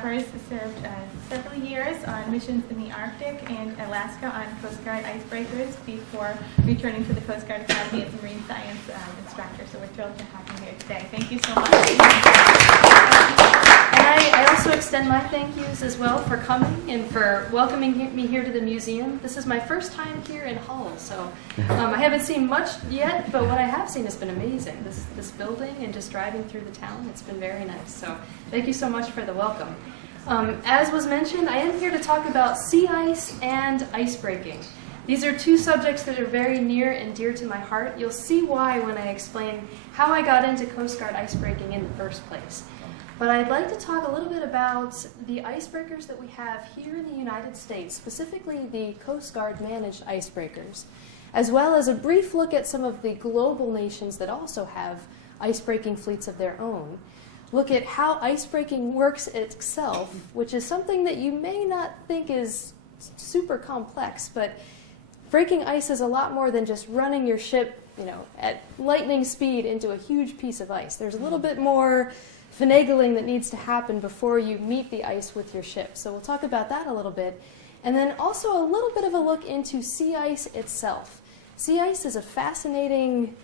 Travers served several years on missions in the Arctic and Alaska on Coast Guard icebreakers before returning to the Coast Guard Academy as a marine science instructor. So we're thrilled to have him here today. Thank you so much. And I also extend my thank yous as well for coming and for welcoming me here to the museum. This is my first time here in Hull, so I haven't seen much yet, but what I have seen has been amazing. This building and just driving through the town, it's been very nice. So thank you so much for the welcome. As was mentioned, I am here to talk about sea ice and ice breaking. These are two subjects that are very near and dear to my heart. You'll see why when I explain how I got into Coast Guard ice breaking in the first place. But I'd like to talk a little bit about the icebreakers that we have here in the United States, specifically the Coast Guard managed icebreakers, as well as a brief look at some of the global nations that also have icebreaking fleets of their own. Look at how icebreaking works itself, which is something that you may not think is super complex, but breaking ice is a lot more than just running your ship, at lightning speed into a huge piece of ice. There's a little bit more finagling that needs to happen before you meet the ice with your ship. So we'll talk about that a little bit. And then also a little bit of a look into sea ice itself. Sea ice is a fascinating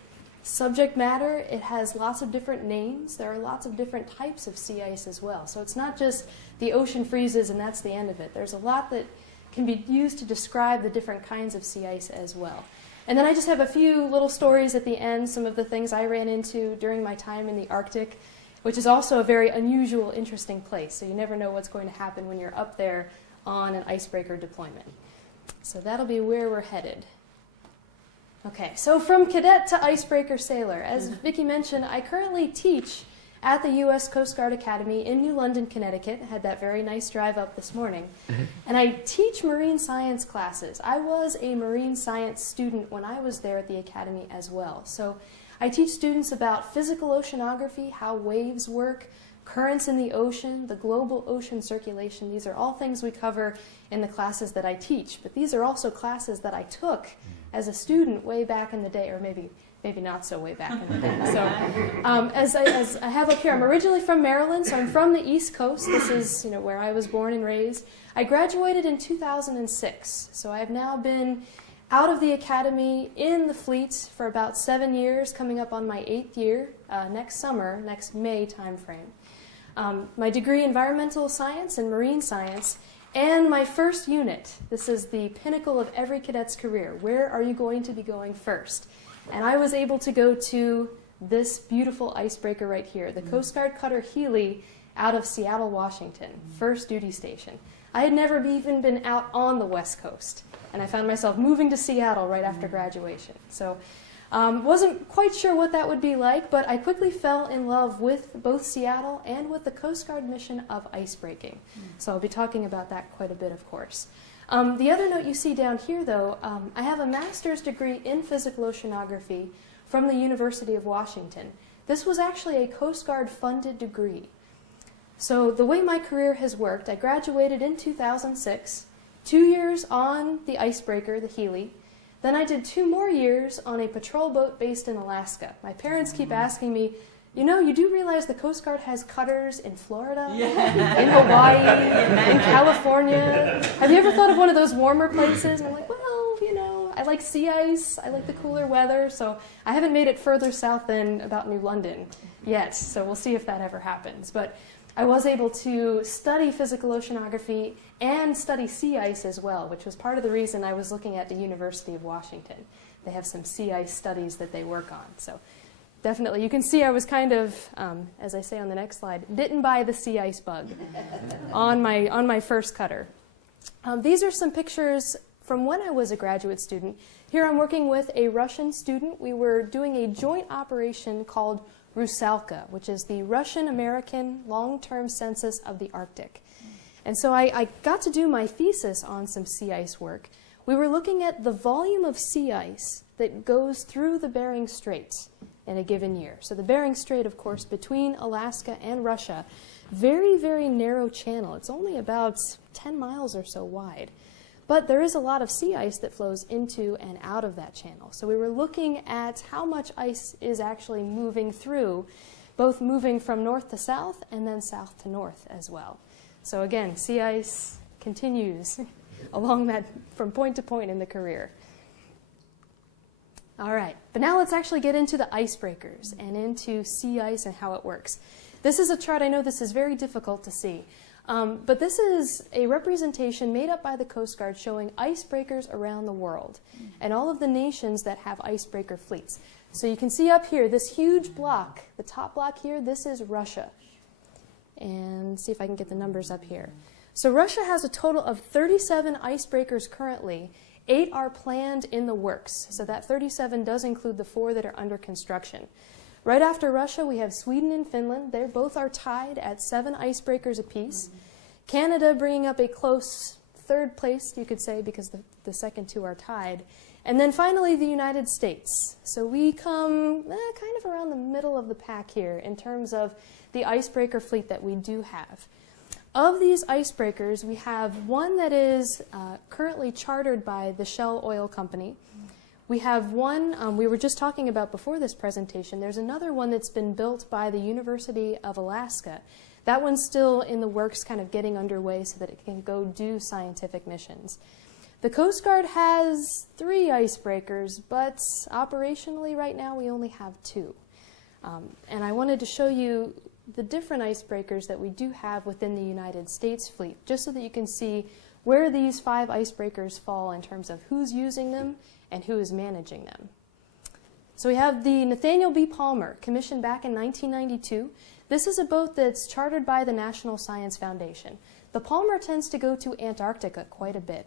subject matter. It has lots of different names. There are lots of different types of sea ice as well. So it's not just the ocean freezes and that's the end of it. There's a lot that can be used to describe the different kinds of sea ice as well. And then I just have a few little stories at the end, some of the things I ran into during my time in the Arctic, which is also a very unusual, interesting place. So you never know what's going to happen when you're up there on an icebreaker deployment. So that'll be where we're headed. Okay, so from cadet to icebreaker sailor. As Vicki mentioned, I currently teach at the U.S. Coast Guard Academy in New London, Connecticut. I had that very nice drive up this morning. And I teach marine science classes. I was a marine science student when I was there at the academy as well. So I teach students about physical oceanography, how waves work, currents in the ocean, the global ocean circulation. These are all things we cover in the classes that I teach. But these are also classes that I took as a student way back in the day, or maybe not so way back in the day. So as I have up here, I'm originally from Maryland, so I'm from the East Coast. This is where I was born and raised. I graduated in 2006, so I have now been out of the academy in the fleet for about 7 years, coming up on my 8th year next summer, next May timeframe. My degree, environmental science and marine science, and my first unit. This is the pinnacle of every cadet's career. Where are you going to be going first? And I was able to go to this beautiful icebreaker right here, the Coast Guard cutter Healy out of Seattle, Washington, first duty station. I had never even been out on the West Coast, and I found myself moving to Seattle right after graduation. So wasn't quite sure what that would be like, but I quickly fell in love with both Seattle and with the Coast Guard mission of icebreaking. So I'll be talking about that quite a bit, of course. The other note you see down here, though, I have a master's degree in physical oceanography from the University of Washington. This was actually a Coast Guard funded degree. So the way my career has worked, I graduated in 2006, 2 years on the icebreaker, the Healy. Then I did 2 more years on a patrol boat based in Alaska. My parents keep asking me, you do realize the Coast Guard has cutters in Florida, in Hawaii, in California. Have you ever thought of one of those warmer places? And I'm like, well, I like sea ice. I like the cooler weather. So I haven't made it further south than about New London yet. So we'll see if that ever happens. But I was able to study physical oceanography and study sea ice as well, which was part of the reason I was looking at the University of Washington. They have some sea ice studies that they work on. So definitely, you can see I was kind of, as I say on the next slide, bitten by the sea ice bug on my first cutter. These are some pictures from when I was a graduate student. Here I'm working with a Russian student. We were doing a joint operation called Rusalka, which is the Russian-American long-term census of the Arctic. And so I got to do my thesis on some sea ice work. We were looking at the volume of sea ice that goes through the Bering Straits in a given year. So the Bering Strait, of course, between Alaska and Russia, very, very narrow channel. It's only about 10 miles or so wide. But there is a lot of sea ice that flows into and out of that channel. So we were looking at how much ice is actually moving through, both moving from north to south and then south to north as well. So again, sea ice continues along that from point to point in the career. All right, but now let's actually get into the icebreakers and into sea ice and how it works. This is a chart. I know this is very difficult to see, but this is a representation made up by the Coast Guard showing icebreakers around the world and all of the nations that have icebreaker fleets. So you can see up here, this huge block, the top block here, this is Russia. And see if I can get the numbers up here. So Russia has a total of 37 icebreakers currently. 8 are planned in the works. So that 37 does include the 4 that are under construction. Right after Russia, we have Sweden and Finland. They both are tied at 7 icebreakers apiece. Canada bringing up a close third place, you could say, because the second 2 are tied. And then finally, the United States. So we come kind of around the middle of the pack here in terms of the icebreaker fleet that we do have. Of these icebreakers, we have one that is currently chartered by the Shell Oil Company. We have one we were just talking about before this presentation. There's another one that's been built by the University of Alaska. That one's still in the works, kind of getting underway so that it can go do scientific missions. The Coast Guard has 3 icebreakers, but operationally right now we only have 2. And I wanted to show you the different icebreakers that we do have within the United States fleet, just so that you can see where these 5 icebreakers fall in terms of who's using them and who is managing them. So we have the Nathaniel B Palmer, commissioned back in 1992. This is a boat that's chartered by the National Science Foundation. The Palmer tends to go to Antarctica quite a bit.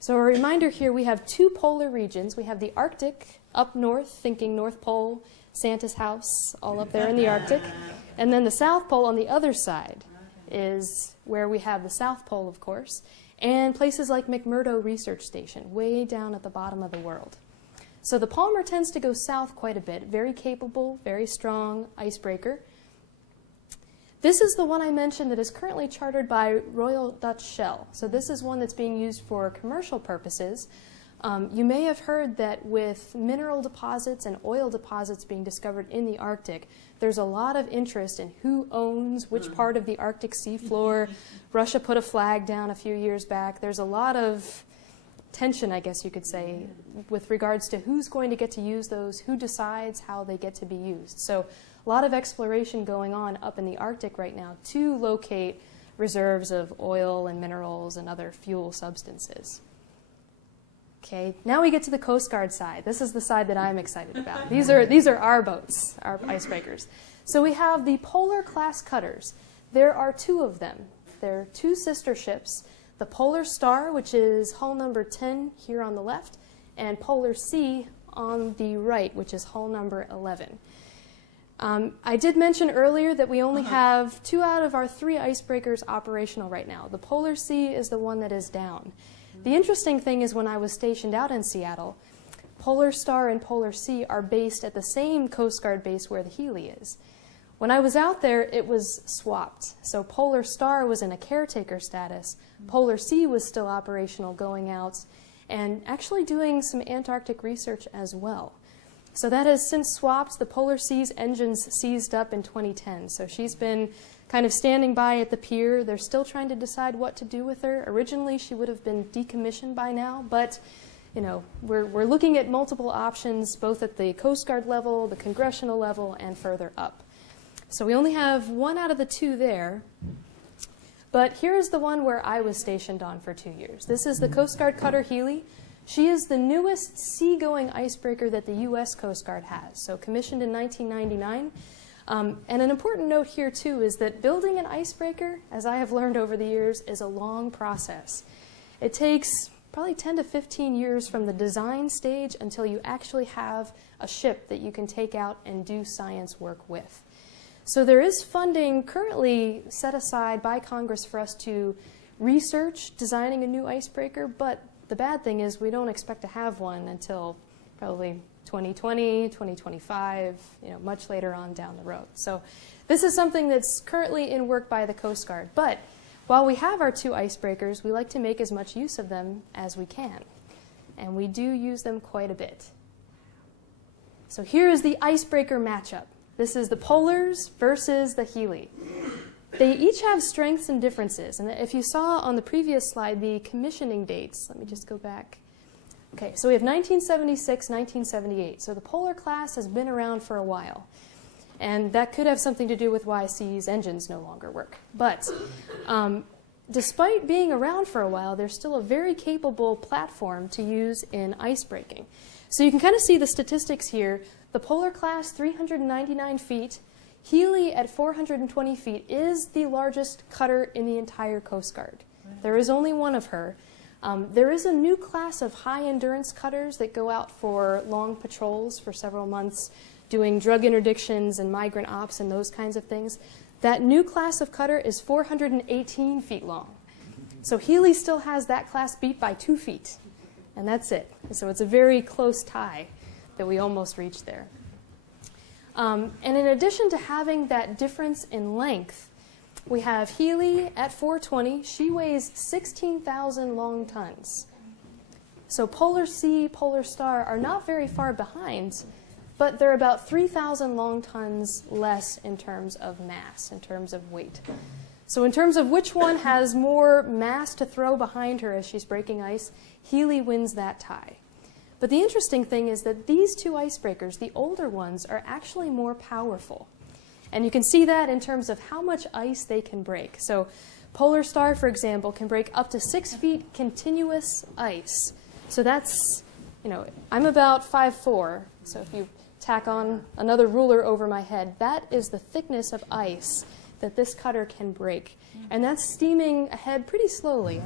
So a reminder here, we have 2 polar regions. We have the Arctic up north, thinking North Pole, Santa's house, all up there in the Arctic. And then the South Pole on the other side is where we have the South Pole, of course, and places like McMurdo Research Station, way down at the bottom of the world. So the Palmer tends to go south quite a bit, very capable, very strong icebreaker. This is the one I mentioned that is currently chartered by Royal Dutch Shell. So this is one that's being used for commercial purposes. You may have heard that with mineral deposits and oil deposits being discovered in the Arctic, there's a lot of interest in who owns which part of the Arctic seafloor. Russia put a flag down a few years back. There's a lot of tension, I guess you could say, with regards to who's going to get to use those, who decides how they get to be used. So a lot of exploration going on up in the Arctic right now to locate reserves of oil and minerals and other fuel substances. Okay, now we get to the Coast Guard side. This is the side that I'm excited about. These are our boats, our icebreakers. So we have the Polar class cutters. There are 2 of them. They're 2 sister ships. The Polar Star, which is hull number 10 here on the left, and Polar Sea on the right, which is hull number 11. I did mention earlier that we only have 2 out of our 3 icebreakers operational right now. The Polar Sea is the one that is down. The interesting thing is when I was stationed out in Seattle, Polar Star and Polar Sea are based at the same Coast Guard base where the Healy is. When I was out there, it was swapped. So Polar Star was in a caretaker status. Polar Sea was still operational, going out and actually doing some Antarctic research as well. So that has since swapped. The Polar Sea's engines seized up in 2010. So she's been kind of standing by at the pier. They're still trying to decide what to do with her. Originally, she would have been decommissioned by now, but you know, we're looking at multiple options, both at the Coast Guard level, the congressional level, and further up. So we only have 1 out of the 2 there. But here's the one where I was stationed on for 2 years. This is the Coast Guard cutter Healy. She is the newest seagoing icebreaker that the U.S. Coast Guard has, so commissioned in 1999. And an important note here, too, is that building an icebreaker, as I have learned over the years, is a long process. It takes probably 10 to 15 years from the design stage until you actually have a ship that you can take out and do science work with. So there is funding currently set aside by Congress for us to research designing a new icebreaker, but the bad thing is we don't expect to have one until probably 2020, 2025, much later on down the road. So this is something that's currently in work by the Coast Guard. But while we have our 2 icebreakers, we like to make as much use of them as we can. And we do use them quite a bit. So here is the icebreaker matchup. This is the Polars versus the Healy. they each have strengths and differences. And if you saw on the previous slide the commissioning dates, let me just go back. Okay, so we have 1976, 1978. So the Polar class has been around for a while. And that could have something to do with why CE's engines no longer work. But despite being around for a while, they're still a very capable platform to use in icebreaking. So you can kind of see the statistics here. The Polar class, 399 feet. Healy at 420 feet is the largest cutter in the entire Coast Guard. There is only one of her. There is a new class of high-endurance cutters that go out for long patrols for several months, doing drug interdictions and migrant ops and those kinds of things. That new class of cutter is 418 feet long. So Healy still has that class beat by 2 feet, and that's it. So it's a very close tie that we almost reached there. And in addition to having that difference in length, we have Healy at 420. She weighs 16,000 long tons. So Polar Sea, Polar Star are not very far behind, but they're about 3,000 long tons less in terms of mass, in terms of weight. So in terms of which one has more mass to throw behind her as she's breaking ice, Healy wins that tie. But the interesting thing is that these two icebreakers, the older ones, are actually more powerful. And you can see that in terms of how much ice they can break. So Polar Star, for example, can break up to 6 feet continuous ice. So that's, I'm about 5'4", so if you tack on another ruler over my head, that is the thickness of ice that this cutter can break. And that's steaming ahead pretty slowly.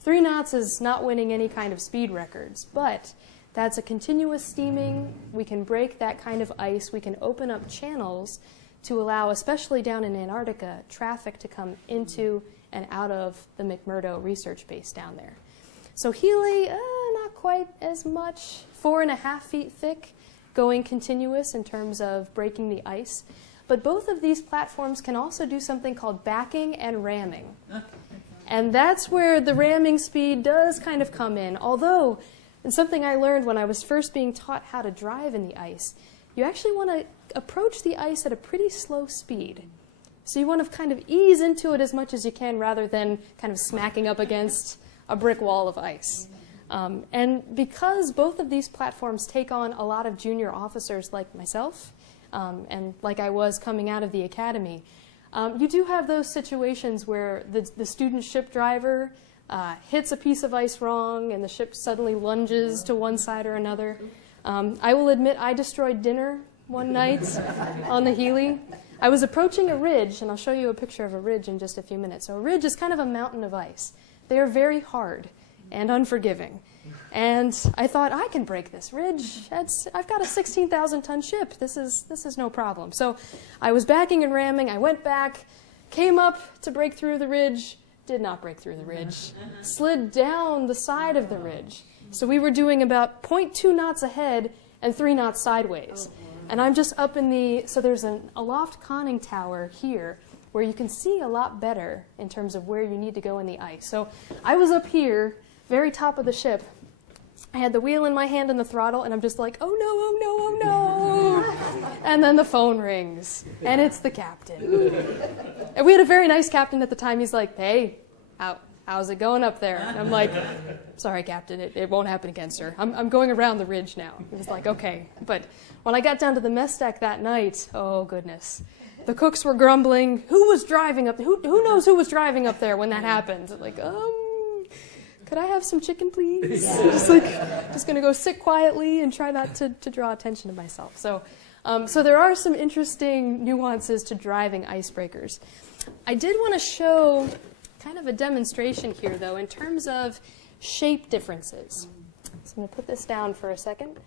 3 knots is not winning any kind of speed records, but that's a continuous steaming. We can break that kind of ice. We can open up channels to allow, especially down in Antarctica, traffic to come into and out of the McMurdo research base down there. So Healy, not quite as much, 4.5 feet thick, going continuous in terms of breaking the ice. But both of these platforms can also do something called backing and ramming. And that's where the ramming speed does kind of come in. Although, and something I learned when I was first being taught how to drive in the ice, you actually want to approach the ice at a pretty slow speed. So you want to kind of ease into it as much as you can rather than kind of smacking up against a brick wall of ice. And because both of these platforms take on a lot of junior officers like myself, and like I was coming out of the academy, you do have those situations where the student ship driver hits a piece of ice wrong and the ship suddenly lunges to one side or another. I will admit I destroyed dinner one night on the Healy. I was approaching a ridge, and I'll show you a picture of a ridge in just a few minutes. So a ridge is kind of a mountain of ice. They are very hard and unforgiving. And I thought, I can break this ridge. I've got a 16,000-ton ship. This is no problem. So I was backing and ramming. I went back, came up to break through the ridge, did not break through the ridge, slid down the side of the ridge. So we were doing about 0.2 knots ahead and 3 knots sideways. And I'm just up in so there's an aloft conning tower here where you can see a lot better in terms of where you need to go in the ice. So I was up here, very top of the ship. I had the wheel in my hand and the throttle, and I'm just like, oh no, oh no, oh no. And then the phone rings, and it's the captain. And we had a very nice captain at the time. He's like, hey, how's it going up there? And I'm like, sorry, Captain, it won't happen again, sir. I'm going around the ridge now. He was like, okay. But when I got down to the mess deck that night, oh goodness. The cooks were grumbling. Who was driving up there? Who knows who was driving up there when that happened? Like, could I have some chicken, please? just going to go sit quietly and try not to draw attention to myself. So there are some interesting nuances to driving icebreakers. I did want to show kind of a demonstration here, though, in terms of shape differences. So I'm going to put this down for a second.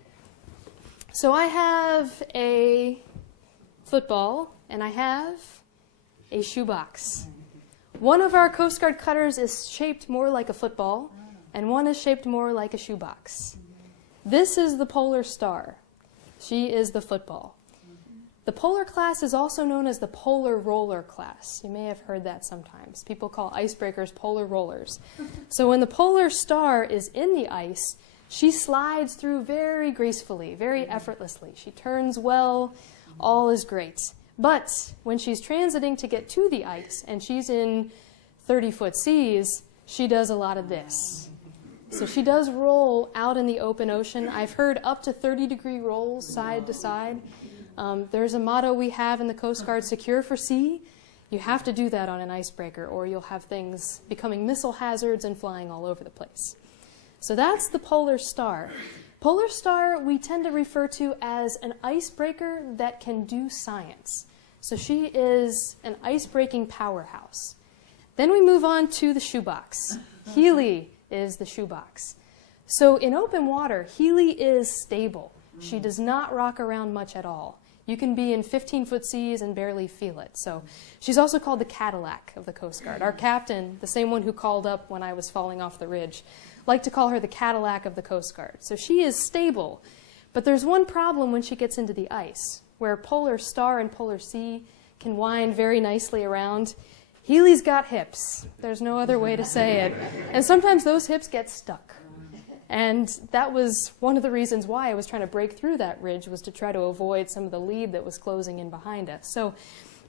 So I have a football, and I have a shoebox. One of our Coast Guard cutters is shaped more like a football, and one is shaped more like a shoebox. This is the Polar Star. She is the football. The Polar class is also known as the Polar Roller class. You may have heard that sometimes. People call icebreakers polar rollers. So when the Polar Star is in the ice, she slides through very gracefully, very effortlessly. She turns well, all is great. But when she's transiting to get to the ice and she's in 30-foot seas, she does a lot of this. So she does roll out in the open ocean. I've heard up to 30-degree rolls side to side. There's a motto we have in the Coast Guard, secure for sea. You have to do that on an icebreaker or you'll have things becoming missile hazards and flying all over the place. So that's the Polar Star. Polar Star we tend to refer to as an icebreaker that can do science. So she is an ice-breaking powerhouse. Then we move on to the shoebox. Healy is the shoebox. So in open water, Healy is stable. She does not rock around much at all. You can be in 15-foot seas and barely feel it. So she's also called the Cadillac of the Coast Guard. Our captain, the same one who called up when I was falling off the ridge, liked to call her the Cadillac of the Coast Guard. So she is stable. But there's one problem when she gets into the ice, where Polar Star and Polar Sea can wind very nicely around. Healy's got hips. There's no other way to say it. And sometimes those hips get stuck. And that was one of the reasons why I was trying to break through that ridge, was to try to avoid some of the lead that was closing in behind us. So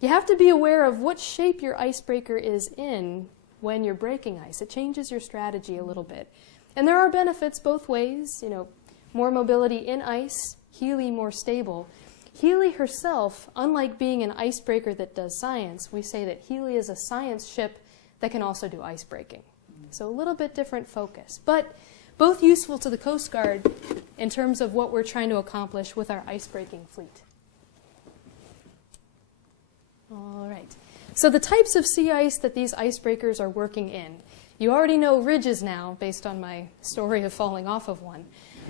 you have to be aware of what shape your icebreaker is in when you're breaking ice. It changes your strategy a little bit. And there are benefits both ways. You know, more mobility in ice, Healy more stable. Healy herself, unlike being an icebreaker that does science, we say that Healy is a science ship that can also do ice breaking. So a little bit different focus, but both useful to the Coast Guard in terms of what we're trying to accomplish with our ice-breaking fleet. All right. So the types of sea ice that these icebreakers are working in. You already know ridges now, based on my story of falling off of one.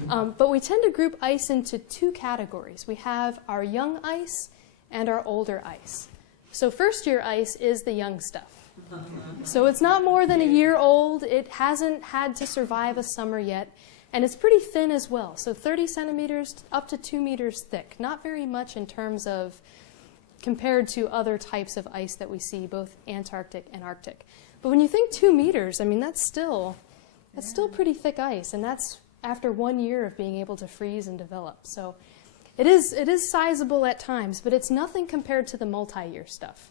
But we tend to group ice into two categories. We have our young ice and our older ice. So first-year ice is the young stuff. So it's not more than a year old. It hasn't had to survive a summer yet. And it's pretty thin as well. So 30 centimeters up to 2 meters thick. Not very much in terms of compared to other types of ice that we see, both Antarctic and Arctic. But when you think 2 meters, I mean, that's still pretty thick ice. And that's after 1 year of being able to freeze and develop. So it is sizable at times, but it's nothing compared to the multi-year stuff.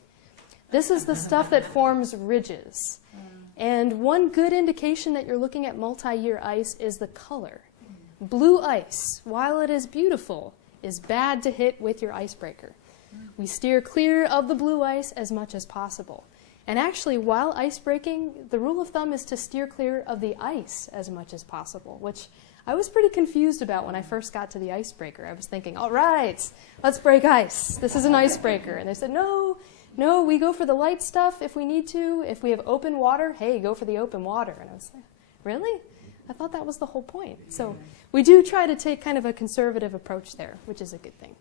This is the stuff that forms ridges. And one good indication that you're looking at multi-year ice is the color. Blue ice, while it is beautiful, is bad to hit with your icebreaker. We steer clear of the blue ice as much as possible. And actually, while ice breaking, the rule of thumb is to steer clear of the ice as much as possible, which I was pretty confused about when I first got to the icebreaker. I was thinking, all right, let's break ice. This is an icebreaker. And they said, no, we go for the light stuff if we need to. If we have open water, hey, go for the open water. And I was like, really? I thought that was the whole point. So we do try to take kind of a conservative approach there, which is a good thing.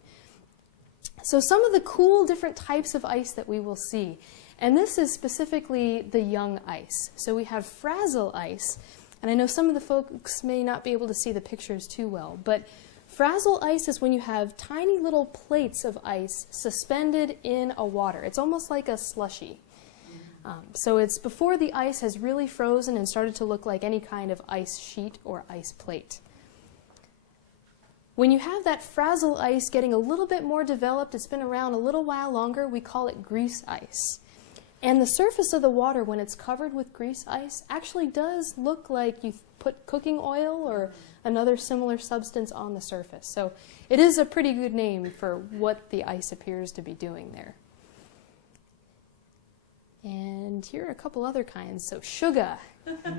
So some of the cool different types of ice that we will see. And this is specifically the young ice. So we have frazzle ice, and I know some of the folks may not be able to see the pictures too well, but frazzle ice is when you have tiny little plates of ice suspended in a water. It's almost like a slushy. So it's before the ice has really frozen and started to look like any kind of ice sheet or ice plate. When you have that frazzle ice getting a little bit more developed, it's been around a little while longer, we call it grease ice. And the surface of the water, when it's covered with grease ice, actually does look like you've put cooking oil or another similar substance on the surface. So it is a pretty good name for what the ice appears to be doing there. And here are a couple other kinds. So sugar,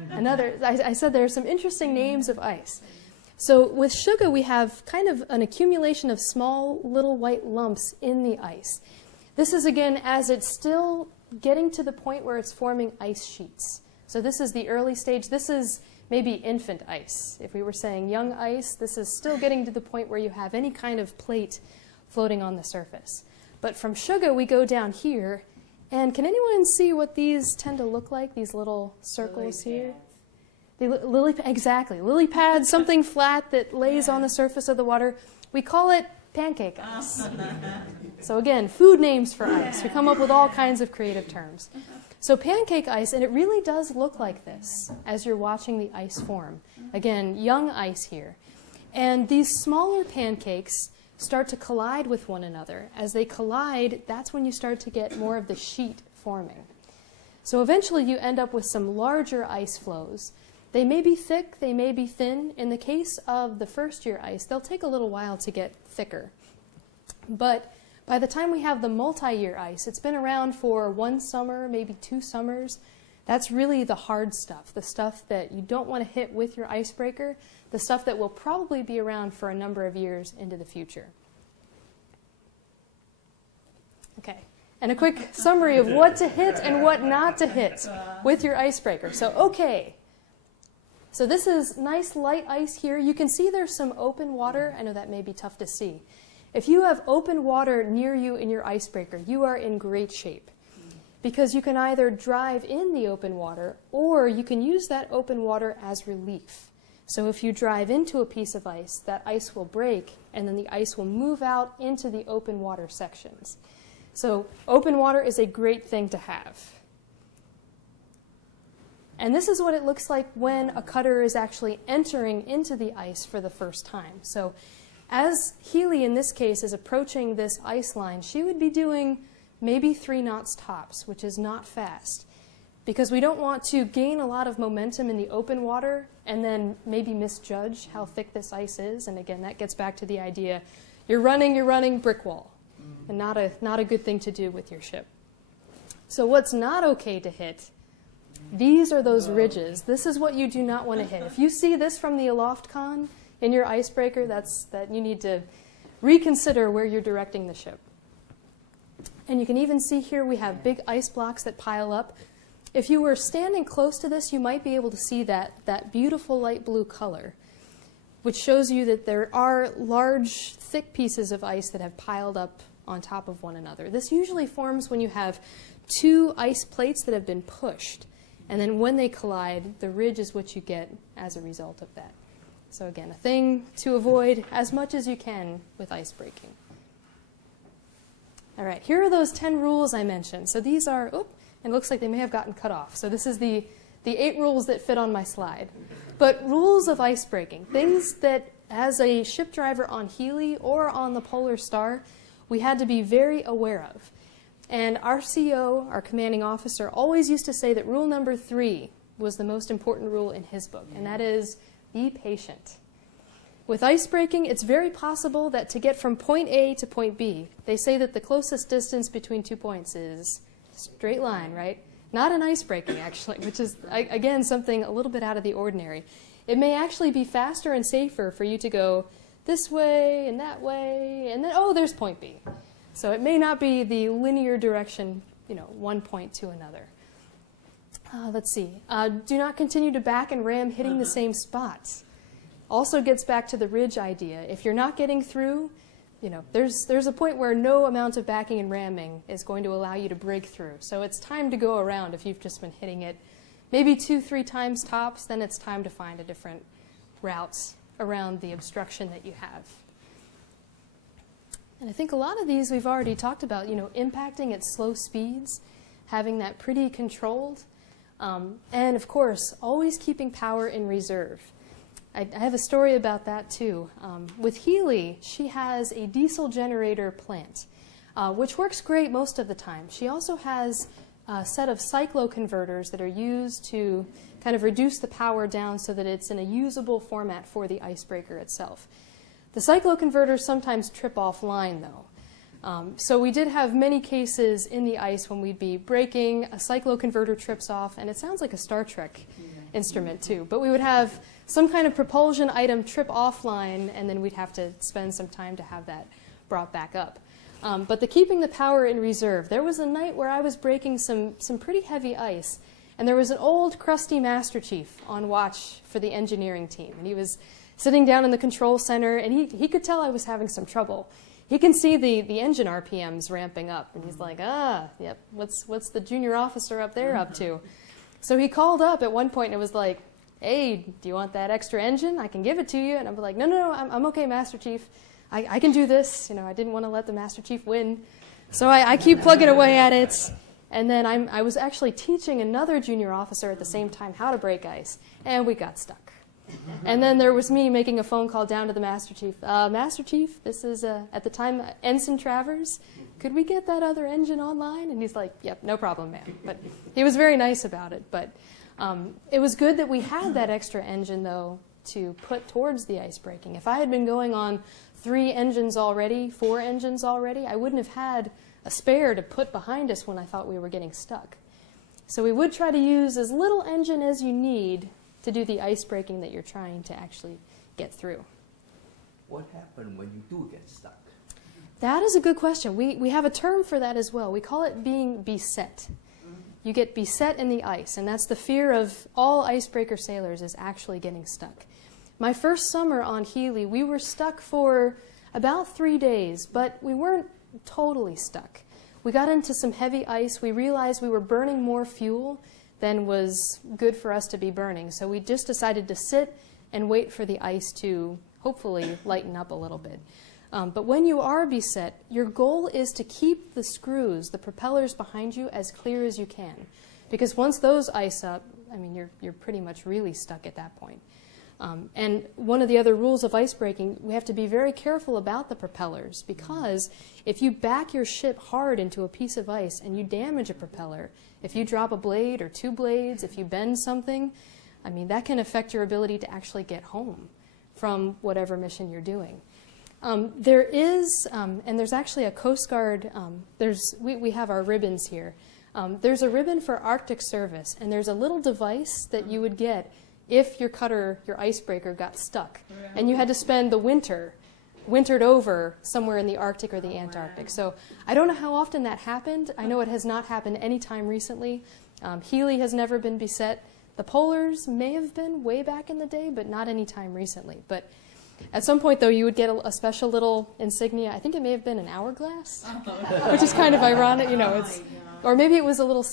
another, I said there are some interesting names of ice. So with sugar, we have kind of an accumulation of small little white lumps in the ice. This is, again, as it's still getting to the point where it's forming ice sheets. So this is the early stage. This is maybe infant ice. If we were saying young ice, this is still getting to the point where you have any kind of plate floating on the surface. But from sugar, we go down here. And can anyone see what these tend to look like, these little circles here? Exactly. Lily pads, something flat that lays on the surface of the water. We call it pancake ice. So again, food names for ice. We come up with all kinds of creative terms. So pancake ice, and it really does look like this as you're watching the ice form. Again, young ice here. And these smaller pancakes start to collide with one another. As they collide, that's when you start to get more of the sheet forming. So eventually you end up with some larger ice flows. They may be thick, they may be thin. In the case of the first-year ice, they'll take a little while to get thicker. But by the time we have the multi-year ice, it's been around for 1 summer, maybe 2 summers. That's really the hard stuff, the stuff that you don't want to hit with your icebreaker, the stuff that will probably be around for a number of years into the future. Okay, and a quick summary of what to hit and what not to hit with your icebreaker. So, okay. So this is nice light ice here. You can see there's some open water. I know that may be tough to see. If you have open water near you in your icebreaker, you are in great shape. Because you can either drive in the open water or you can use that open water as relief. So if you drive into a piece of ice, that ice will break and then the ice will move out into the open water sections. So open water is a great thing to have. And this is what it looks like when a cutter is actually entering into the ice for the first time. So as Healy in this case is approaching this ice line, she would be doing maybe 3 knots tops, which is not fast, because we don't want to gain a lot of momentum in the open water and then maybe misjudge how thick this ice is. And again, that gets back to the idea, you're running brick wall, and not a good thing to do with your ship. So what's not okay to hit, these are those ridges. This is what you do not want to hit. If you see this from the aloft con in your icebreaker, that you need to reconsider where you're directing the ship. And you can even see here we have big ice blocks that pile up. If you were standing close to this, you might be able to see that beautiful light blue color, which shows you that there are large, thick pieces of ice that have piled up on top of one another. This usually forms when you have 2 ice plates that have been pushed. And then when they collide, the ridge is what you get as a result of that. So again, a thing to avoid as much as you can with ice breaking. All right, here are those 10 rules I mentioned. So these are, and it looks like they may have gotten cut off. So this is the 8 rules that fit on my slide. But rules of ice breaking, things that as a ship driver on Healy or on the Polar Star, we had to be very aware of. And our CO, our commanding officer, always used to say that rule number 3 was the most important rule in his book, and that is be patient. With ice breaking, it's very possible that to get from point A to point B, they say that the closest distance between 2 points is a straight line, right? Not an ice breaking, actually, which is, again, something a little bit out of the ordinary. It may actually be faster and safer for you to go this way, and then, oh, there's point B. So it may not be the linear direction, one point to another. Let's see. Do not continue to back and ram hitting the same spots. Also gets back to the ridge idea. If you're not getting through, there's a point where no amount of backing and ramming is going to allow you to break through. So it's time to go around if you've just been hitting it maybe 2-3 times tops, then it's time to find a different route around the obstruction that you have. And I think a lot of these we've already talked about, impacting at slow speeds, having that pretty controlled, and of course, always keeping power in reserve. I have a story about that too. With Healy, she has a diesel generator plant, which works great most of the time. She also has a set of cycloconverters that are used to kind of reduce the power down so that it's in a usable format for the icebreaker itself. The cycloconverters sometimes trip offline though. So we did have many cases in the ice when we'd be braking, a cycloconverter trips off, and it sounds like a Star Trek instrument too, but we would have some kind of propulsion item trip offline, and then we'd have to spend some time to have that brought back up. But the keeping the power in reserve, there was a night where I was braking some pretty heavy ice, and there was an old crusty Master Chief on watch for the engineering team, and he was sitting down in the control center, and he could tell I was having some trouble. He can see the engine RPMs ramping up, and he's like, yep, what's the junior officer up there up to? So he called up at one point and it was like, hey, do you want that extra engine? I can give it to you. And I'm like, no, I'm okay, Master Chief. I can do this. I didn't want to let the Master Chief win. So I keep plugging away at it. And then I was actually teaching another junior officer at the same time how to break ice, and we got stuck. And then there was me making a phone call down to the Master Chief. Master Chief, this is, at the time, Ensign Travers. Could we get that other engine online? And he's like, yep, no problem, ma'am. But he was very nice about it. But it was good that we had that extra engine, though, to put towards the ice breaking. If I had been going on 3 engines already, 4 engines already, I wouldn't have had a spare to put behind us when I thought we were getting stuck. So we would try to use as little engine as you need to do the ice breaking that you're trying to actually get through. What happened when you do get stuck? That is a good question. We have a term for that as well. We call it being beset. You get beset in the ice, and that's the fear of all icebreaker sailors, is actually getting stuck. My first summer on Healy, we were stuck for about 3 days, but we weren't totally stuck. We got into some heavy ice. We realized we were burning more fuel than was good for us to be burning, so we just decided to sit and wait for the ice to hopefully lighten up a little bit. But when you are beset, your goal is to keep the screws, the propellers behind you, as clear as you can. Because once those ice up, I mean, you're pretty much really stuck at that point. And one of the other rules of ice breaking, we have to be very careful about the propellers, because if you back your ship hard into a piece of ice and you damage a propeller, if you drop a blade or 2 blades, if you bend something, I mean, that can affect your ability to actually get home from whatever mission you're doing. There is, and there's actually a Coast Guard, we have our ribbons here. There's a ribbon for Arctic service, and there's a little device that you would get if your cutter, your icebreaker, got stuck, and you had to spend the wintered over somewhere in the Arctic or the Antarctic. So I don't know how often that happened. I know it has not happened any time recently. Healy has never been beset. The Polars may have been way back in the day, but not any time recently. But at some point, though, you would get a special little insignia. I think it may have been an hourglass, which is kind of ironic, you know. Or maybe it was a little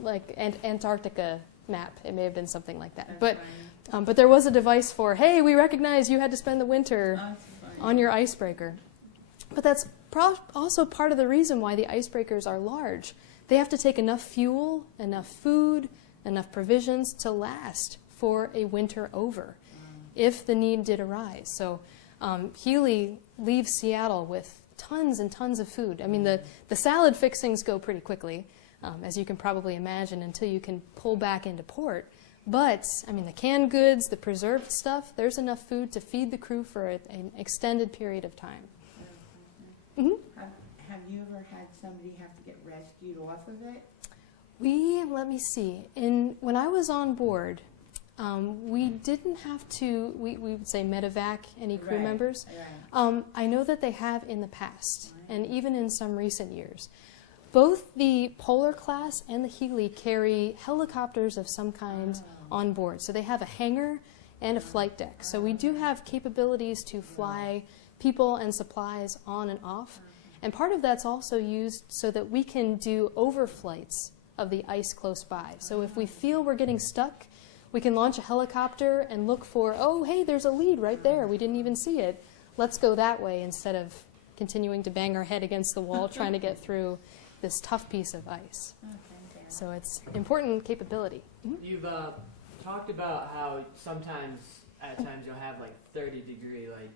like Antarctica map. It may have been something like that. But there was a device for, hey, we recognize you had to spend the winter on your icebreaker. But that's also part of the reason why the icebreakers are large. They have to take enough fuel, enough food, enough provisions to last for a winter over, if the need did arise. So Healy leaves Seattle with tons and tons of food. I mean, the salad fixings go pretty quickly, as you can probably imagine, until you can pull back into port. But, I mean, the canned goods, the preserved stuff, there's enough food to feed the crew for an extended period of time. Mm-hmm. Have you ever had somebody have to get rescued off of it? Let me see. When I was on board, we didn't have to, we would say medevac any crew members. Right. I know that they have in the past, and even in some recent years. Both the Polar class and the Healy carry helicopters of some kind on board. So they have a hangar and a flight deck. So we do have capabilities to fly people and supplies on and off. And part of that's also used so that we can do overflights of the ice close by. So if we feel we're getting stuck, we can launch a helicopter and look for, oh, hey, there's a lead right there. We didn't even see it. Let's go that way instead of continuing to bang our head against the wall trying to get through this tough piece of ice. Okay, so it's important capability. Mm-hmm. You've talked about how at times you'll have like 30-degree like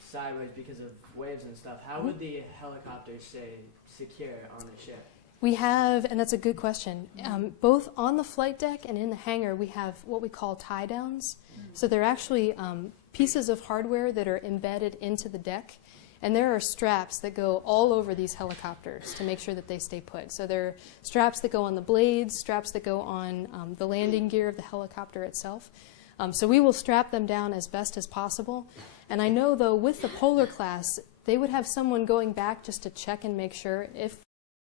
sideways because of waves and stuff. How would the helicopter stay secure on the ship? We have, and that's a good question, both on the flight deck and in the hangar we have what we call tie downs. So they're actually pieces of hardware that are embedded into the deck. And there are straps that go all over these helicopters to make sure that they stay put. So there are straps that go on the blades, straps that go on the landing gear of the helicopter itself. So we will strap them down as best as possible. And I know, though, with the Polar class, they would have someone going back just to check and make sure if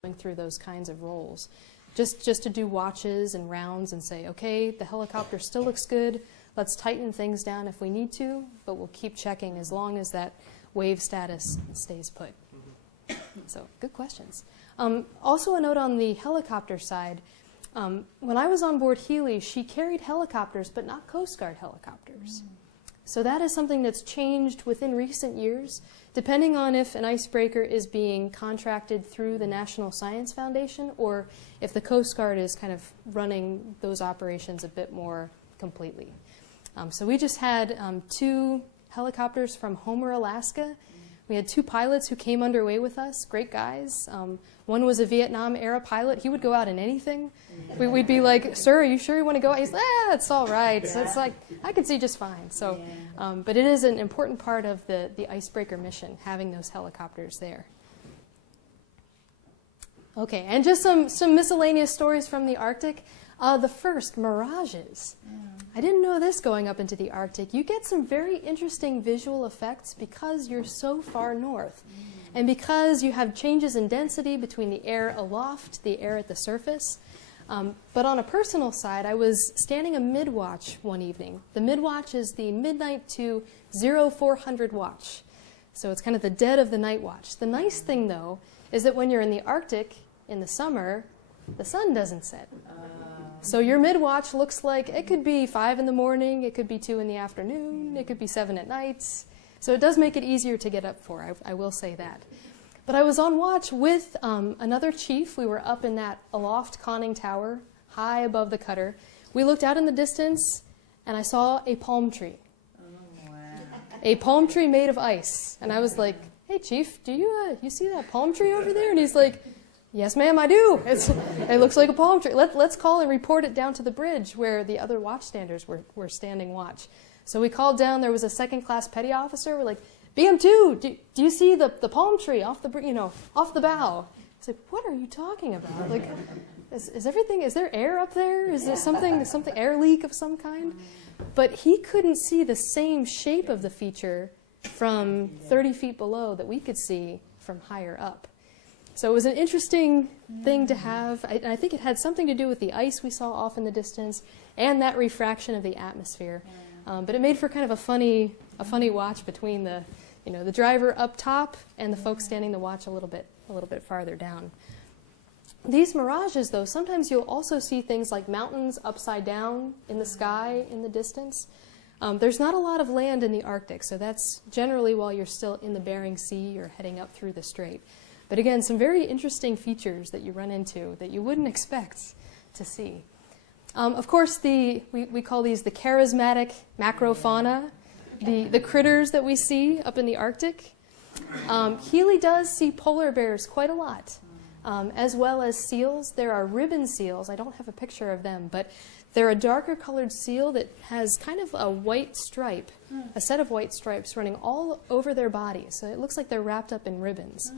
going through those kinds of roles. Just to do watches and rounds and say, okay, the helicopter still looks good. Let's tighten things down if we need to, but we'll keep checking as long as that wave status stays put. So, good questions. Also a note on the helicopter side. When I was on board Healy, she carried helicopters, but not Coast Guard helicopters. So that is something that's changed within recent years, depending on if an icebreaker is being contracted through the National Science Foundation or if the Coast Guard is kind of running those operations a bit more completely. So we just had 2 helicopters from Homer, Alaska. We had 2 pilots who came underway with us, great guys. One was a Vietnam-era pilot. He would go out in anything. We'd be like, "Sir, are you sure you want to go?" He's like, "It's all right." So it's like, I can see just fine. So, but it is an important part of the icebreaker mission, having those helicopters there. Okay, and just some miscellaneous stories from the Arctic. The first, Mirages. I didn't know this going up into the Arctic. You get some very interesting visual effects because you're so far north. And because you have changes in density between the air aloft, the air at the surface. But on a personal side, I was standing a mid-watch one evening. The mid-watch is the midnight to 0400 watch. So it's kind of the dead of the night watch. The nice thing, though, is that when you're in the Arctic in the summer, the sun doesn't set. So your mid-watch looks like it could be 5 in the morning, it could be 2 in the afternoon, it could be 7 at night. So it does make it easier to get up for, I will say that. But I was on watch with another chief. We were up in that aloft conning tower, high above the cutter. We looked out in the distance, and I saw a palm tree. Oh, wow. A palm tree made of ice. And I was like, "Hey, chief, do you see that palm tree over there?" And he's like, "Yes, ma'am, I do. It looks like a palm tree. Let's call and report it down to the bridge where the other watchstanders were standing watch." So we called down. There was a second-class petty officer. We're like, "BM2, do you see the palm tree off off the bow?" He's like, "What are you talking about? Like, is there air up there? Is there something air leak of some kind?" But he couldn't see the same shape of the feature from 30 feet below that we could see from higher up. So it was an interesting thing to have. I think it had something to do with the ice we saw off in the distance and that refraction of the atmosphere. But it made for kind of a funny watch between the driver up top and the folks standing the watch a little bit farther down. These mirages, though, sometimes you'll also see things like mountains upside down in the sky in the distance. There's not a lot of land in the Arctic, so that's generally while you're still in the Bering Sea or heading up through the strait. But again, some very interesting features that you run into that you wouldn't expect to see. Of course, we call these the charismatic macrofauna, the critters that we see up in the Arctic. Healy does see polar bears quite a lot, as well as seals. There are ribbon seals. I don't have a picture of them, but they're a darker colored seal that has kind of a white stripe, a set of white stripes running all over their body. So it looks like they're wrapped up in ribbons.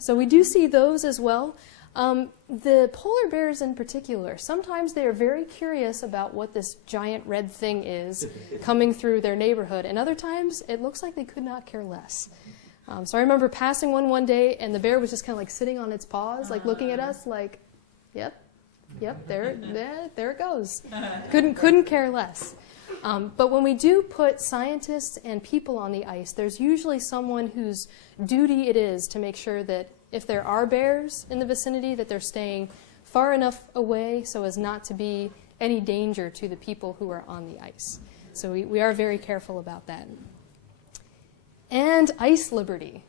So we do see those as well. The polar bears in particular, sometimes they are very curious about what this giant red thing is coming through their neighborhood, and other times it looks like they could not care less. So I remember passing one day, and the bear was just kind of like sitting on its paws, like looking at us like, yep, there it goes. Couldn't care less. But when we do put scientists and people on the ice, there's usually someone whose duty it is to make sure that if there are bears in the vicinity, that they're staying far enough away so as not to be any danger to the people who are on the ice. So we are very careful about that. And ice liberty.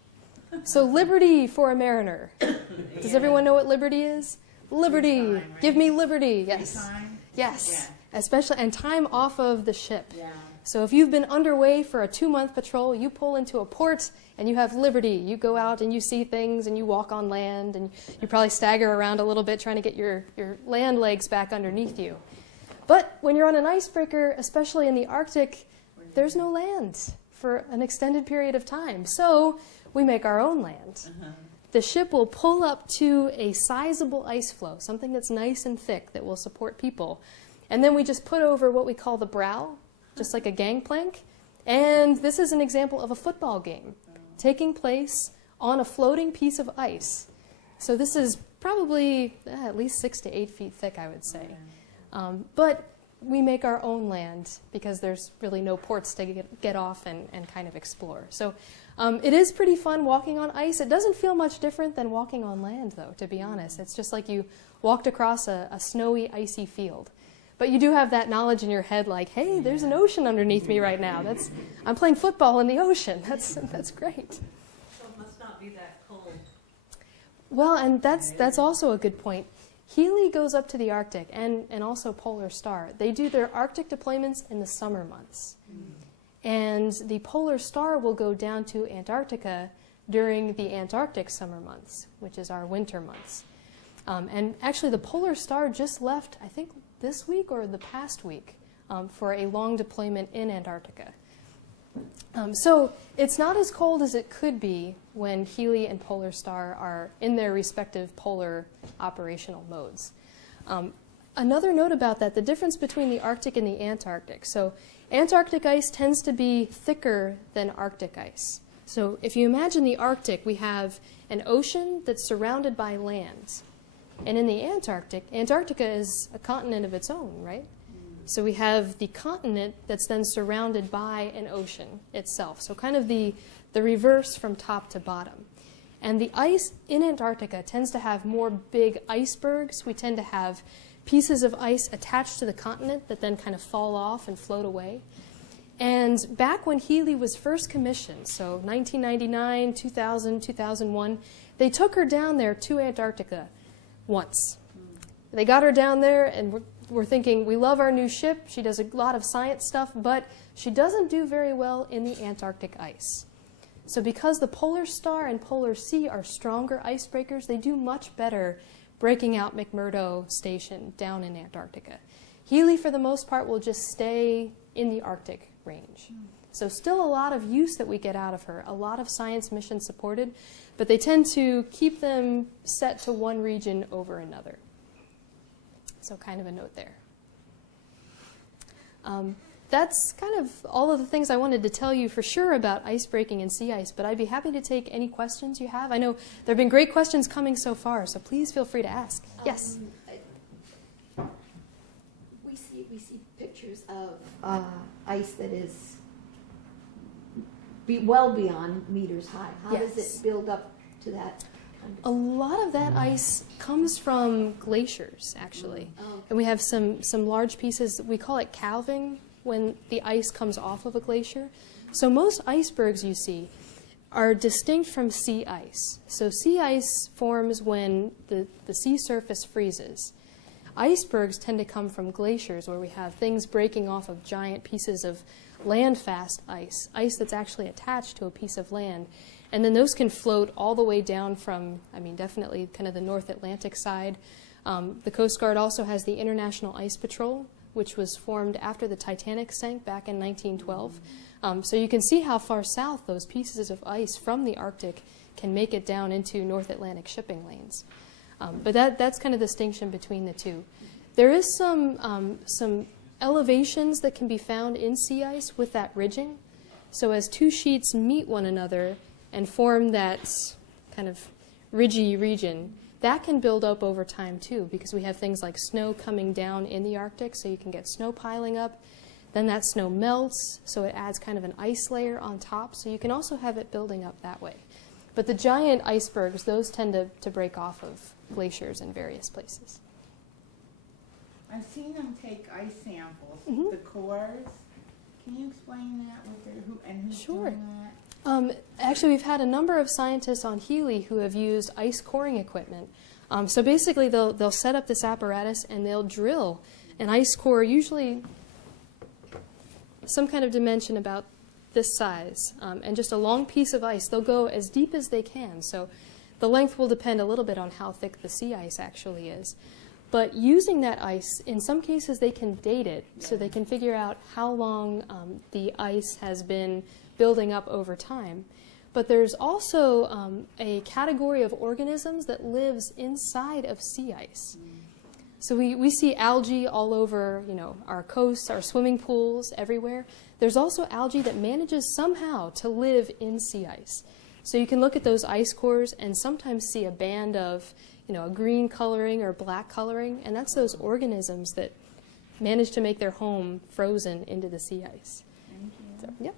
So liberty for a mariner. Does everyone know what liberty is? Liberty. Free time, right? Give me liberty. Yes. Free time? Yes. Yeah. Especially, and time off of the ship. Yeah. So if you've been underway for a 2-month patrol, you pull into a port and you have liberty. You go out and you see things and you walk on land and you probably stagger around a little bit trying to get your land legs back underneath you. But when you're on an icebreaker, especially in the Arctic, there's no land for an extended period of time. So we make our own land. The ship will pull up to a sizable ice floe, something that's nice and thick that will support people. And then we just put over what we call the brow, just like a gangplank. And this is an example of a football game taking place on a floating piece of ice. So this is probably at least 6 to 8 feet thick, I would say. But we make our own land because there's really no ports to get off and kind of explore. So it is pretty fun walking on ice. It doesn't feel much different than walking on land, though, to be honest. It's just like you walked across a snowy, icy field. But you do have that knowledge in your head like, hey, there's an ocean underneath me right now. I'm playing football in the ocean. That's great. So it must not be that cold. Well, and that's also a good point. Healy goes up to the Arctic, and also Polar Star. They do their Arctic deployments in the summer months. And the Polar Star will go down to Antarctica during the Antarctic summer months, which is our winter months. And actually, the Polar Star just left, I think, this week or the past week for a long deployment in Antarctica. So it's not as cold as it could be when Healy and Polar Star are in their respective polar operational modes. Another note about that, the difference between the Arctic and the Antarctic. So Antarctic ice tends to be thicker than Arctic ice. So if you imagine the Arctic, we have an ocean that's surrounded by land. And in the Antarctic, Antarctica is a continent of its own, right? So we have the continent that's then surrounded by an ocean itself. So kind of the reverse from top to bottom. And the ice in Antarctica tends to have more big icebergs. We tend to have pieces of ice attached to the continent that then kind of fall off and float away. And back when Healy was first commissioned, so 1999, 2000, 2001, they took her down there to Antarctica once. They got her down there, and we're thinking, we love our new ship. She does a lot of science stuff, but she doesn't do very well in the Antarctic ice. So because the Polar Star and Polar Sea are stronger icebreakers, they do much better breaking out McMurdo Station down in Antarctica. Healy, for the most part, will just stay in the Arctic range. So still a lot of use that we get out of her, a lot of science mission supported, but they tend to keep them set to one region over another. So kind of a note there. That's kind of all of the things I wanted to tell you for sure about icebreaking and sea ice, but I'd be happy to take any questions you have. I know there have been great questions coming so far, so please feel free to ask. Yes? We see pictures of ice that is well beyond meters high. How does it build up to that? A lot of that ice comes from glaciers, actually. And we have some large pieces, we call it calving, when the ice comes off of a glacier. So most icebergs you see are distinct from sea ice. So sea ice forms when the sea surface freezes. Icebergs tend to come from glaciers, where we have things breaking off of giant pieces of land-fast ice, ice that's actually attached to a piece of land. And then those can float all the way down from, definitely kind of the North Atlantic side. The Coast Guard also has the International Ice Patrol, which was formed after the Titanic sank back in 1912. So you can see how far south those pieces of ice from the Arctic can make it down into North Atlantic shipping lanes. But that's kind of the distinction between the two. There is some elevations that can be found in sea ice with that ridging. So as two sheets meet one another and form that kind of ridgy region, that can build up over time too, because we have things like snow coming down in the Arctic, so you can get snow piling up. Then that snow melts, so it adds kind of an ice layer on top, so you can also have it building up that way. But the giant icebergs, those tend to break off of glaciers in various places. I've seen them take ice samples, Mhm. the cores. Can you explain that? Who's Sure. doing that? Actually, we've had a number of scientists on Healy who have used ice coring equipment. So basically, they'll set up this apparatus and they'll drill an ice core, usually some kind of dimension about this size, and just a long piece of ice. They'll go as deep as they can. So the length will depend a little bit on how thick the sea ice actually is. But using that ice, in some cases they can date it, so they can figure out how long the ice has been building up over time. But there's also a category of organisms that lives inside of sea ice. So we see algae all over, our coasts, our swimming pools, everywhere. There's also algae that manages somehow to live in sea ice. So you can look at those ice cores and sometimes see a band of, a green coloring or black coloring, and that's those organisms that manage to make their home frozen into the sea ice. Thank you. So, yep.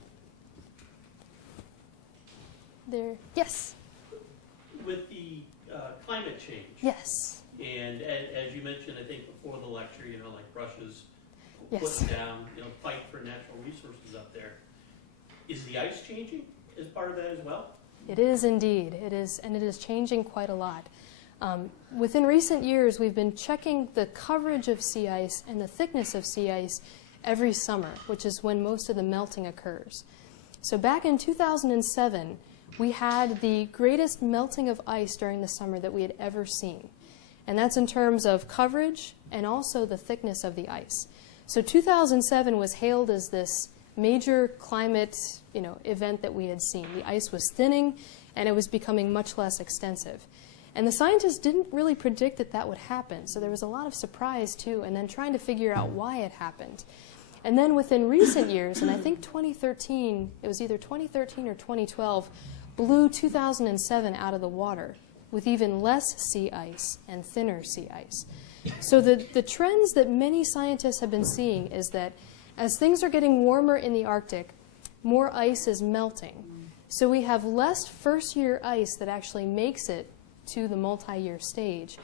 There, yes. With the climate change. Yes. And as you mentioned, I think before the lecture, like Russia's Yes. putting down, fight for natural resources up there. Is the ice changing as part of that as well? It is indeed. It is, and it is changing quite a lot. Within recent years, we've been checking the coverage of sea ice and the thickness of sea ice every summer, which is when most of the melting occurs. So back in 2007, we had the greatest melting of ice during the summer that we had ever seen. And that's in terms of coverage and also the thickness of the ice. So 2007 was hailed as this major climate, event that we had seen. The ice was thinning, and it was becoming much less extensive. And the scientists didn't really predict that that would happen. So there was a lot of surprise, too, and then trying to figure out why it happened. And then within recent years, and I think 2013, it was either 2013 or 2012, blew 2007 out of the water with even less sea ice and thinner sea ice. So the trends that many scientists have been seeing is that as things are getting warmer in the Arctic, more ice is melting. So we have less first-year ice that actually makes it to the multi-year stage.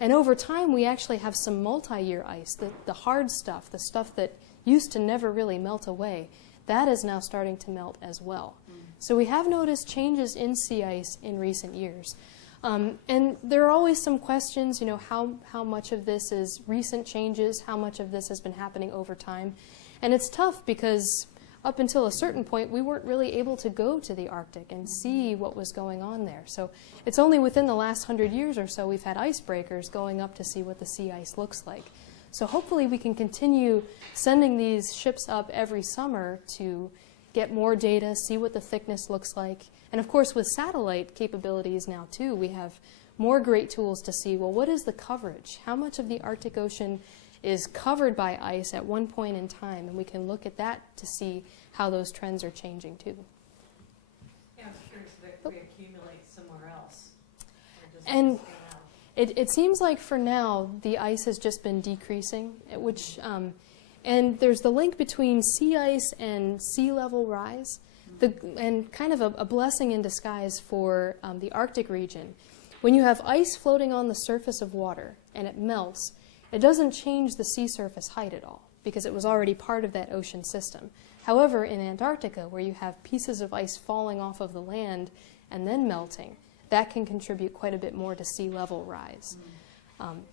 And over time, we actually have some multi-year ice, the hard stuff, the stuff that used to never really melt away, that is now starting to melt as well. So we have noticed changes in sea ice in recent years. And there are always some questions, how much of this is recent changes, how much of this has been happening over time. And it's tough because up until a certain point, we weren't really able to go to the Arctic and see what was going on there. So it's only within the last 100 years or so we've had icebreakers going up to see what the sea ice looks like. So hopefully we can continue sending these ships up every summer to get more data, see what the thickness looks like. And of course, with satellite capabilities now too, we have more great tools to see, well, what is the coverage? How much of the Arctic Ocean is covered by ice at one point in time? And we can look at that to see how those trends are changing too. Yeah, I'm curious if we accumulate somewhere else. And it seems like for now, the ice has just been decreasing, which, and there's the link between sea ice and sea level rise, and kind of a blessing in disguise for the Arctic region. When you have ice floating on the surface of water and it melts, it doesn't change the sea surface height at all because it was already part of that ocean system. However, in Antarctica, where you have pieces of ice falling off of the land and then melting, that can contribute quite a bit more to sea level rise.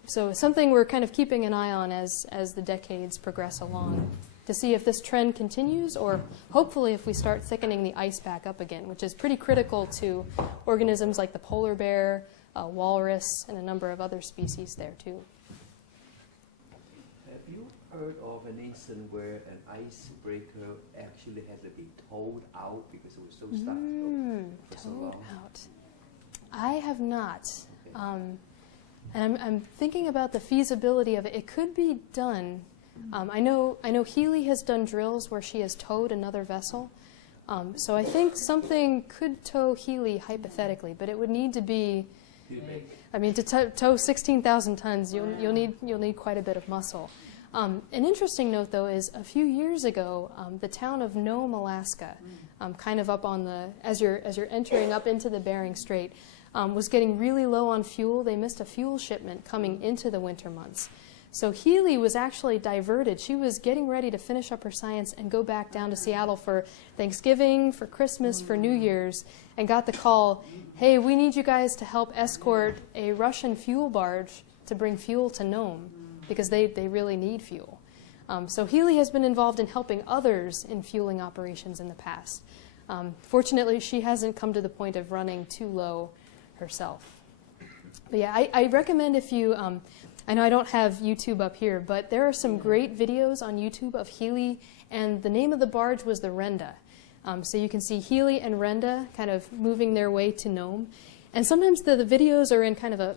So something we're kind of keeping an eye on as the decades progress along to see if this trend continues or hopefully if we start thickening the ice back up again, which is pretty critical to organisms like the polar bear, walrus, and a number of other species there too. Have you heard of an incident where an icebreaker actually had to be towed out because it was so stuck for so long? Towed out. I have not. Okay. And I'm thinking about the feasibility of it. It could be done. I know Healy has done drills where she has towed another vessel. So I think something could tow Healy hypothetically, but it would need to be. I mean, to tow 16,000 tons, you'll need quite a bit of muscle. An interesting note, though, is a few years ago, the town of Nome, Alaska, kind of up on the as you're entering up into the Bering Strait, was getting really low on fuel. They missed a fuel shipment coming into the winter months. So Healy was actually diverted. She was getting ready to finish up her science and go back down to Seattle for Thanksgiving, for Christmas, for New Year's, and got the call, hey, we need you guys to help escort a Russian fuel barge to bring fuel to Nome, because they really need fuel. So Healy has been involved in helping others in fueling operations in the past. Fortunately, she hasn't come to the point of running too low herself. But yeah, I recommend if you, I know I don't have YouTube up here, but there are some great videos on YouTube of Healy, and the name of the barge was the Renda. So you can see Healy and Renda kind of moving their way to Nome. And sometimes the videos are in kind of a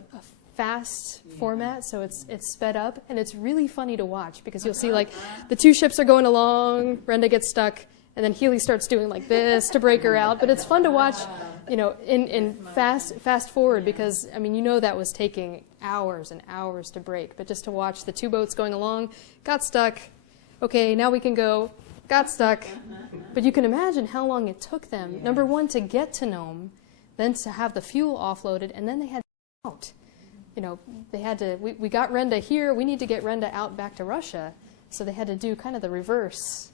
fast format, so it's sped up, and it's really funny to watch because you'll see like the two ships are going along, Renda gets stuck, and then Healy starts doing like this to break her out. But it's fun to watch, in fast forward because, I mean, that was taking hours and hours to break. But just to watch the two boats going along, got stuck, okay, now we can go, got stuck. But you can imagine how long it took them, number one, to get to Nome, then to have the fuel offloaded, and then they had to out. They had to, we got Renda here, we need to get Renda out back to Russia. So they had to do kind of the reverse,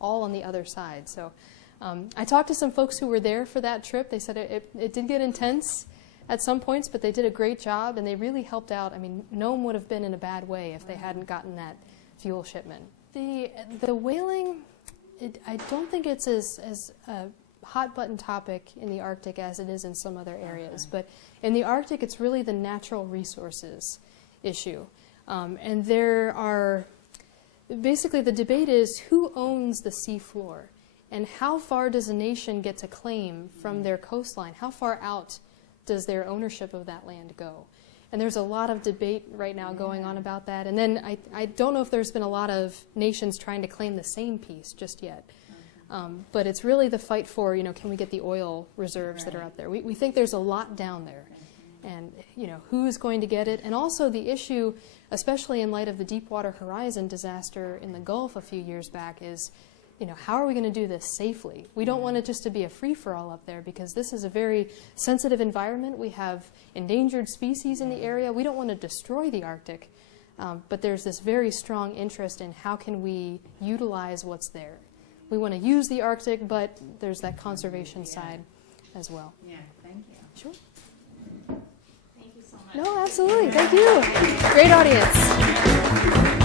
all on the other side. So I talked to some folks who were there for that trip. They said it did get intense. at some points, but they did a great job, and they really helped out. I mean, Nome would have been in a bad way if they hadn't gotten that fuel shipment. The whaling, I don't think it's as a hot button topic in the Arctic as it is in some other areas, but in the Arctic, it's really the natural resources issue. And there are, basically the debate is who owns the sea floor and how far does a nation get to claim from their coastline? How far out does their ownership of that land go? And there's a lot of debate right now going on about that. And then I don't know if there's been a lot of nations trying to claim the same piece just yet. But it's really the fight for, can we get the oil reserves that are up there? We think there's a lot down there. And, who's going to get it? And also the issue, especially in light of the Deepwater Horizon disaster in the Gulf a few years back, is, how are we going to do this safely? We don't want it just to be a free-for-all up there because this is a very sensitive environment. We have endangered species in the area. We don't want to destroy the Arctic, but there's this very strong interest in how can we utilize what's there. We want to use the Arctic, but there's that conservation side as well. Yeah, thank you. Sure. Thank you so much. No, absolutely. Thank you. Great audience.